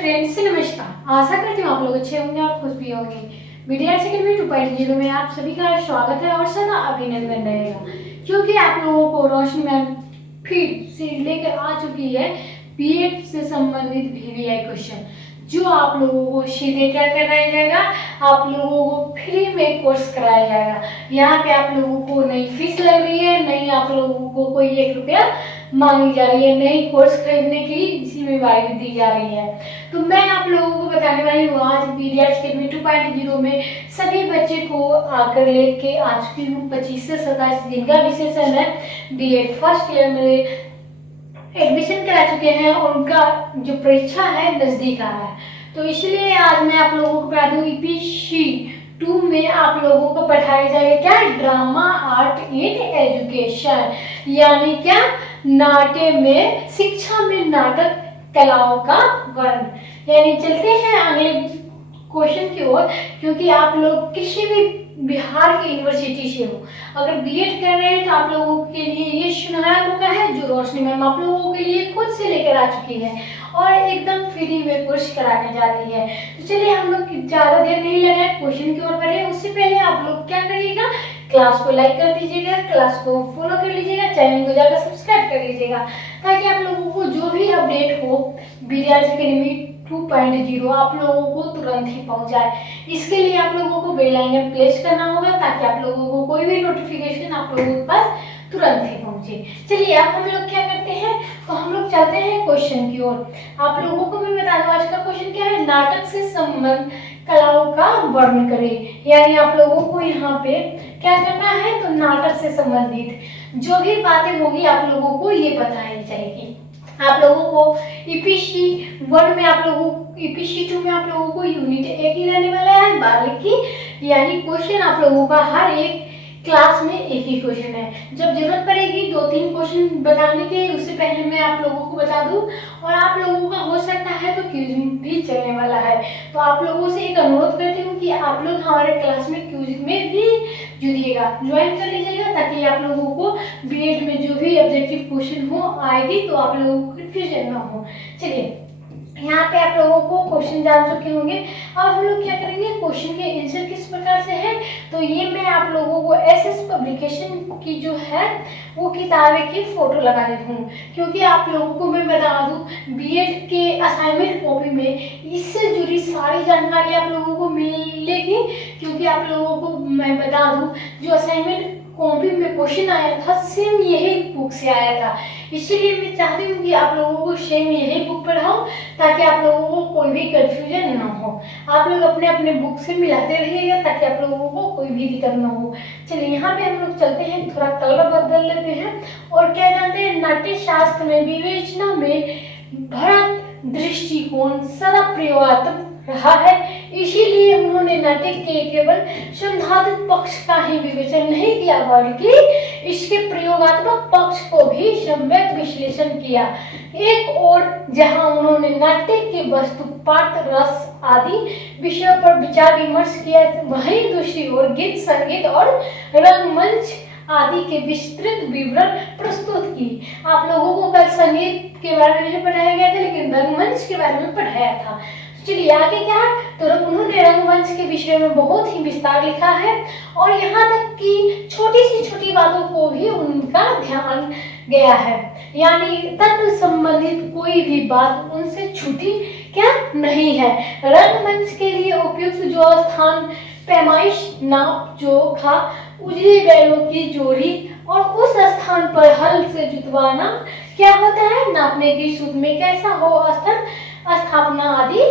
Friends से नमस्कार। आशा करती हूँ आप लोग अच्छे होंगे और खुश भी होंगे। मीडिया अकेडमी 2.0 में आप सभी का स्वागत है और सदा अभिनंदन रहेगा, क्योंकि आप लोगों को रोशनी मैम फिर से लेकर आ चुकी है बीएड से संबंधित वीवीआई क्वेश्चन, जो आप लोगों को सीधे क्या कराया जाएगा, आप लोगों को फ्री में कोर्स कराया जाएगा। यहाँ पे आप लोगों को नई फीस लग रही है, नहीं आप लोगों को कोई 1 रुपया मांगी जा रही है, नई कोर्स खरीदने की जिम्मेवारी भी दी जा रही है। तो मैं आप लोगों को बताने वाली हूँ आज मीडिया अकेडमी 2.0 में सभी बच्चे को आकर लेके आ चुकी हूँ। 25 से 27 दिन का विशेषण है। बीएड फर्स्ट ईयर में एडमिशन करा चुके हैं और उनका जो परीक्षा है नजदीक आ रहा है, तो इसलिए आज मैं आप लोगों को बता दूं ईपीसी 2 में आप लोगों को पढ़ाया जाएगा क्या, ड्रामा आर्ट इन एजुकेशन, यानी क्या नाट्य में शिक्षा में नाटक कलाओं का वर्ण। यानी चलते हैं अगले क्वेश्चन की ओर, क्योंकि आप लोग किसी भी बिहार की यूनिवर्सिटी से हो, अगर बीएड कर रहे हैं तो आप लोगों के लिए ये सुनहरा मौका है जो रोशनी मैम आप लोगों के लिए खुद से लेकर आ चुकी है और एकदम फ्री में कोर्स कराने जा रही है। तो चलिए हम लोग ज़्यादा देर नहीं लगाए, क्वेश्चन की ओर बढ़े। उससे पहले आप लोग क्या करिएगा, क्लास को लाइक कर दीजिएगा, क्लास को फॉलो कर लीजिएगा, चैनल को जाकर सब्सक्राइब कर लीजिएगा, ताकि आप लोगों को जो भी अपडेट हो मीडिया अकेडमी 2.0 आप लोगों को तुरंत ही पहुंच जाए। इसके लिए आप लोगों को बेल आइकन प्रेस करना होगा, ताकि आप लोगों को कोई भी नोटिफिकेशन आप लोगों के पास तुरंत ही पहुंचे। चलिए अब हम लोग क्या करते हैं, तो हम लोग चलते हैं क्वेश्चन की ओर। आप लोगों को मैं बता दूं आज का क्वेश्चन क्या है, नाटक से संबंध कलाओं का वर्णन करें। यानी आप लोगों को यहाँ पे क्या करना है, तो नाटक से संबंधित जो भी बातें होगी आप लोगों को ये बताई जाएगी। आप लोगों को ईपीसी 1 में आप लोगों ईपीसी 2 में आप लोगों को यूनिट 1 ही रहने वाला है, बाकी यानी क्वेश्चन आप लोगों का हर एक क्लास में एक ही क्वेश्चन है। जब जरूरत पड़ेगी 2-3 क्वेश्चन बताने के, उससे पहले मैं आप लोगों को बता दूं, और आप लोगों का हो सकता है तो क्विज भी चलने वाला है। तो आप लोगों से एक अनुरोध करती हूँ कि आप लोग हमारे क्लास में क्विज में भी जुड़िएगा, ज्वाइन कर लीजिएगा, ताकि आप लोगों को बीएड में जो भी ऑब्जेक्टिव क्वेश्चन हो आएगी तो आप लोगों को कन्फ्यूजन ना हो। चलिए यहाँ पे आप लोगों को क्वेश्चन जान चुके होंगे। अब हम लोग क्या करेंगे, क्वेश्चन के आंसर किस प्रकार से है, तो ये मैं आप लोगों को एसएस पब्लिकेशन की जो है वो किताबें की फोटो लगा देती हूँ, क्योंकि आप लोगों को मैं बता दूँ बीएड के असाइनमेंट कॉपी में इससे जुड़ी सारी जानकारी आप लोगों को मिलेगी। क्योंकि आप लोगों को मैं बता दूँ जो असाइनमेंट कॉपी में क्वेश्चन आया था सेम यही बुक से आया था, इसीलिए मैं चाहती हूँ कि आप लोगों को सेम यही बुक पढ़ाऊँ, ताकि आप लोगों को कोई भी कंफ्यूजन ना हो। आप लोग अपने अपने बुक से मिलाते रहिएगा, ताकि आप लोगों को कोई भी दिक्कत ना हो। चलिए यहाँ पे हम लोग चलते हैं, थोड़ा कलर बदल लेते हैं और क्या जानते हैं, नाट्य शास्त्र में विवेचना में भरत दृष्टिकोण सदा प्रयोगात्मक रहा है, इसीलिए उन्होंने नाटक के केवल संधात्मक पक्ष का ही विवेचन नहीं किया, बल्कि इसके प्रयोगात्मक पक्ष को भी सम्यक विश्लेषण किया। एक और जहां उन्होंने नाट्य के वस्तु पाठ रस आदि विषयों पर विचार विमर्श किया, वहीं दूसरी ओर गीत संगीत और रंगमंच आदि के विस्तृत विवरण प्रस्तुत की। आप लोगों को कल संगीत के बारे में नहीं पढ़ाया गया था, लेकिन रंगमंच के बारे में पढ़ाया था। चलिए आगे क्या है, तो उन्होंने रंगमंच के विषय में बहुत ही विस्तार लिखा है, और यहाँ तक कि छोटी सी छोटी बातों को भी उनका ध्यान गया है, यानी तत्व संबंधित कोई भी बात उनसे छूटी क्या नहीं है। रंगमंच के लिए उपयुक्त जो स्थान, पैमाइश, नाप जोखा, उजली बैलों की जोड़ी और उस स्थान पर हल से जुतवाना क्या होता है, नापने की सूत्र में कैसा हो स्थल, स्थापना आदि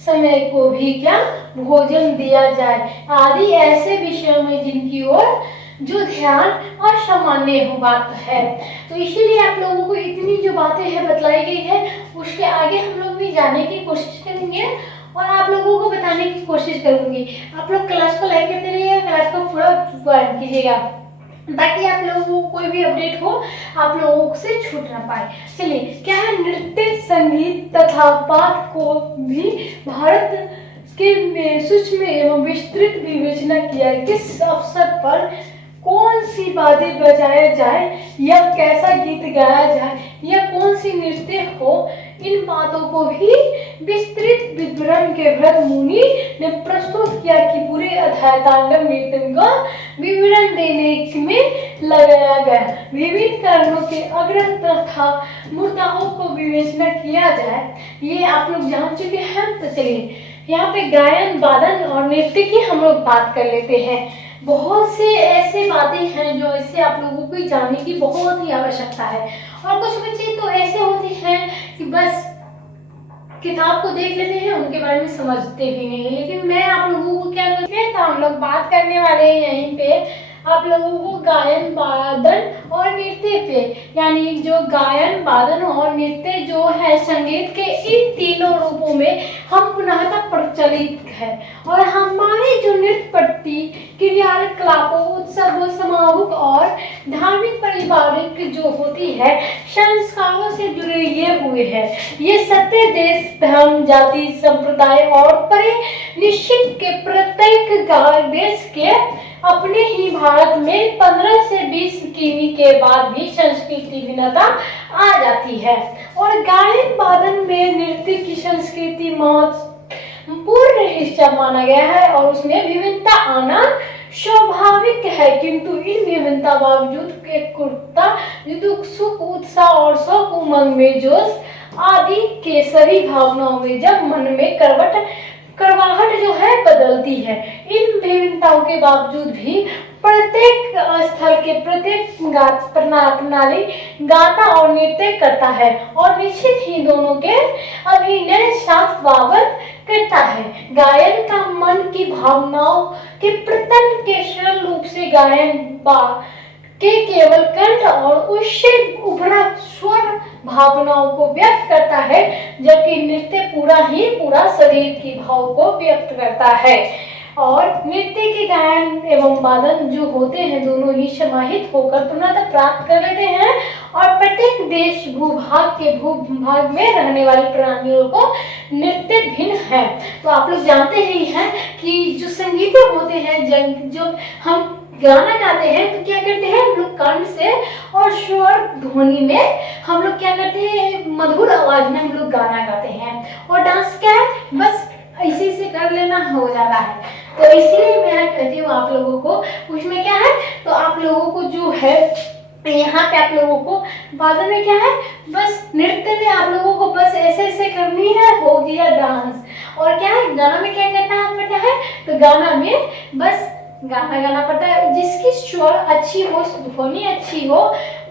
समय को भी क्या भोजन दिया जाए आदि ऐसे विषयों में जिनकी ओर जो ध्यान और सामान्य हो बात है। तो इसीलिए आप लोगों को इतनी जो बातें हैं बतलाई गई है, उसके आगे हम लोग भी जाने की कोशिश करेंगे और आप लोगों को बताने की कोशिश करूंगी। आप लोग क्लास को लाइक करते रहिएगा, क्लास को पूरा ज्वाइन कीजिएगा, ताकि आप लोगों को कोई भी अपडेट हो आप लोगों से छूट ना पाए। चलिए क्या है, नृत्य संगीत तथा पाठ को भी भारत के में सूक्ष्म एवं विस्तृत विवेचना किया, किस अवसर पर कौन सी वाद्य बजाया जाए या कैसा गीत गाया जाए या कौन सी नृत्य हो, इन बातों को भी विस्तृत धर्म के व्रत मुनि ने प्रस्तुत किया कि पूरे अध्याय तांडव नृत्य का विवरण देने में लगाया गया। विभिन्न कारणों के अग्रह तथा मूर्ताओं को विवेचना किया जाए, ये आप लोग जान चुके हैं। तो चलिए यहाँ पे गायन, वादन और नृत्य की हम लोग बात कर लेते हैं। बहुत से ऐसे बातें हैं जो इससे आप लोगों को जानने की बहुत ही आवश्यकता है। और कुछ बच्चे तो ऐसे होते हैं कि बस किताब को देख लेते हैं, उनके बारे में समझते भी नहीं है। लेकिन मैं आप लोगों को क्या करते हैं, तो हम लोग बात करने वाले हैं यहीं पे आप लोगों को गायन, वादन और नृत्य पे, यानी जो गायन, वादन और नृत्य जो है संगीत के इन तीनों रूपों में हम पुनः प्रचलित है। और हमारे जो नृत्य प्रति क्रियाकलापों, उत्सव, समारोह और धार्मिक पारिवारिक जो होती है संस्कारों से जुड़े ये हुए हैं। ये सत्य देश, धर्म, जाति, संप्रदाय और परे निश्चित के प्रत्येक देश के अपने ही भारत में 15 से 20 किमी के बाद भी संस्कृति भिन्नता आ जाती है। और गायन वादन में नृत्य की संस्कृति महत्वपूर्ण हिस्सा माना गया है और उसमें विभिन्नता आना स्वाभाविक है। किंतु इन विभिन्नता बावजूद एकता, दुख, सुख, उत्साह और शौक, उमंग में जोश आदि के सभी भावनाओं में जब मन में करवाहट जो है बदलती है। इन विभिन्नताओं के बावजूद भी प्रत्येक स्थल के प्रत्येक प्रणाली गाता और नृत्य करता है और निश्चित ही दोनों के अभिनय साथ वावर करता है। गायन का मन की भावनाओं के प्रत्यंत के सरल रूप से गायन के केवल कंठ और उससे उभरा स्वर भावनाओं को व्यक्त करता है, जबकि नृत्य पूरा शरीर की भाव को व्यक्त करता है। और नृत्य के गायन एवं वादन जो होते हैं दोनों ही समाहित होकर पूर्णता प्राप्त कर लेते हैं और प्रत्येक देश भूभाग के भूभाग में रहने वाली प्राणियों को नृत्य भिन्न है। तो आप लोग जानते ही हैं कि जो संगीत होते हैं, जो हम गाना गाते हैं तो क्या करते हैं हम लोग कंठ से और स्वर ध्वनि में हम लोग क्या करते हैं, मधुर आवाज में हम लोग गाना गाते हैं। और डांस क्या है, बस ऐसे से कर लेना हो जाता है। तो इसलिए मैं कहती हूँ आप लोगों को, उसमें क्या है तो आप लोगों को जो है यहाँ पे आप लोगों को वादन में क्या है, बस नृत्य में आप लोगों को बस ऐसे ऐसे करनी है, हो गया डांस। और क्या है गाना में क्या करना पड़ता है, तो गाना में बस गाना गाना पड़ता है। जिसकी स्वर अच्छी हो, ध्वनि अच्छी हो,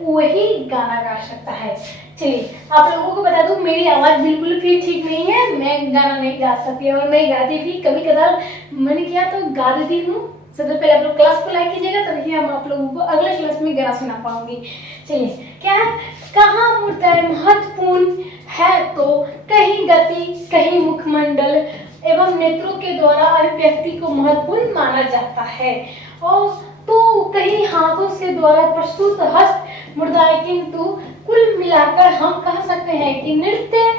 वही गाना गा सकता है। चलिए आप लोगों को बता दूं, मेरी आवाज़ बिल्कुल भी ठीक नहीं है, मैं गाना नहीं गा सकती और नहीं गाती भी। कभी कभार मन किया तो गा देती हूँ। सबसे पहले आप लोग क्लास को लाइक कीजिएगा, तभी हम आप लोगों को अगले क्लास में गाना सुना पाऊंगी। चलिए क्या है, कहाँ मूर्ताएं महत्वपूर्ण है, तो कहीं गति, कहीं मुखमंडल एवं नेत्रों के द्वारा अभिव्यक्ति को महत्वपूर्ण माना जाता है। और तो कहीं हाथों से द्वारा प्रस्तुत हस्त मुद्राएं, किंतु कुल मिलाकर हम कह सकते हैं कि नृत्य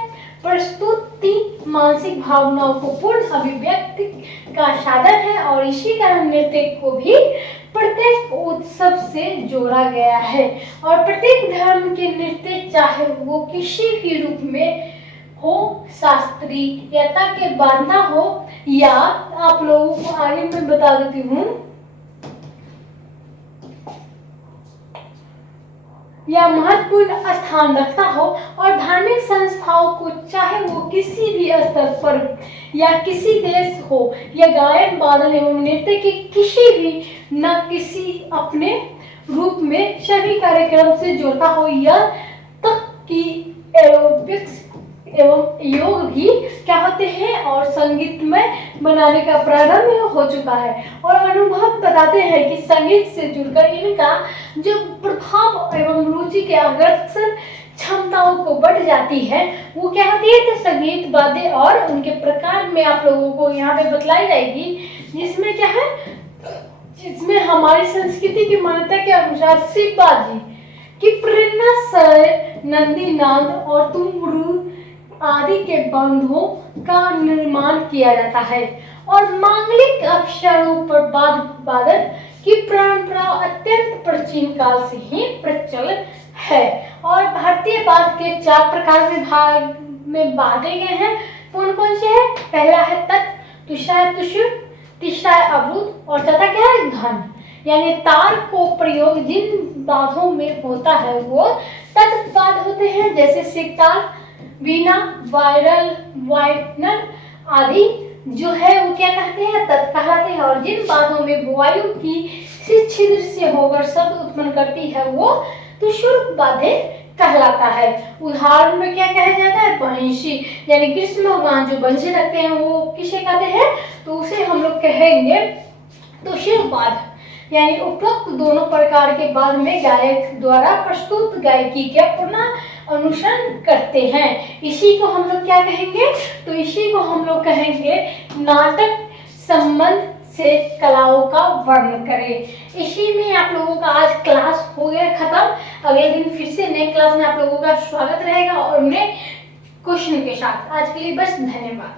प्रस्तुति मानसिक भावनाओं को पूर्ण अभिव्यक्ति का साधन है और इसी कारण नृत्य को भी प्रत्येक उत्सव से जोड़ा गया है। और प्रत्येक धर्म के नृत्य, चाहे वो किसी भी रूप में हो, शास्त्रीयता के बांधा हो, या आप लोगों को आगे मैं बता देती हूँ, या महत्वपूर्ण स्थान रखता हो, और धार्मिक संस्थाओं को चाहे वो किसी भी स्तर पर या किसी देश हो, या गायन, वादन एवं नृत्य के किसी भी न किसी अपने रूप में सभी कार्यक्रम से जोड़ता हो, या तक कि एरोबिक्स एवं योग भी क्या होते हैं और संगीत में बनाने का प्रारंभ हो चुका है। और अनुभव बताते हैं कि संगीत से जुड़कर इनका जो प्रभाव एवं रुचि के आकर्षण क्षमताओं को बढ़ जाती है, वो क्या होती है, तो संगीत, वाद्य और उनके प्रकार में आप लोगों को यहाँ पे बतलाई जाएगी, जिसमें क्या है, जिसमें हमारी संस्कृति की मान्यता के अनुसार शिव बाजी की प्रेरणा से नंदी नाद और तुम्बरू आदि के बंधों का निर्माण किया जाता है। और मांगलिक अवसरों पर वादन की परंपरा अत्यंत प्राचीन काल से ही प्रचलित है। और भारतीय वाद्य के 4 प्रकार में बांटे गए हैं। कौन कौन से हैं? पहला दूसरा है तुषुर, तीसरा है अवरुद्ध और चौथा क्या है घन। यानी तार को प्रयोग जिन बाधों में होता है वो तत्पाद होते हैं, जैसे सिकतार, वीणा, वायरल, वाइटनर आदि जो है वो क्या कहते हैं तत् कहलाते हैं। और जिन बाधों में वायु की छिद्र से होकर शब्द उत्पन्न करती है वो तुषुर बाधे कहलाता है। उदाहरण में क्या कहा जाता है बंशी, यानी कृष्ण भगवान जो बंशी रखते हैं वो किसे कहते हैं तो उसे हम लोग कहेंगे तुषुर बाध। यानी उपरोक्त दोनों प्रकार के बाध में गायक द्वारा प्रस्तुत गायकी का पुनः अनुसरण करते हैं। इसी को हम लोग क्या कहेंगे तो इसी को हम लोग कहेंगे नाटक संबंध से कलाओं का वर्णन करें। इसी में आप लोगों का आज क्लास हो गया खत्म। अगले दिन फिर से नए क्लास में आप लोगों का स्वागत रहेगा और नए क्वेश्चन के साथ। आज के लिए बस धन्यवाद।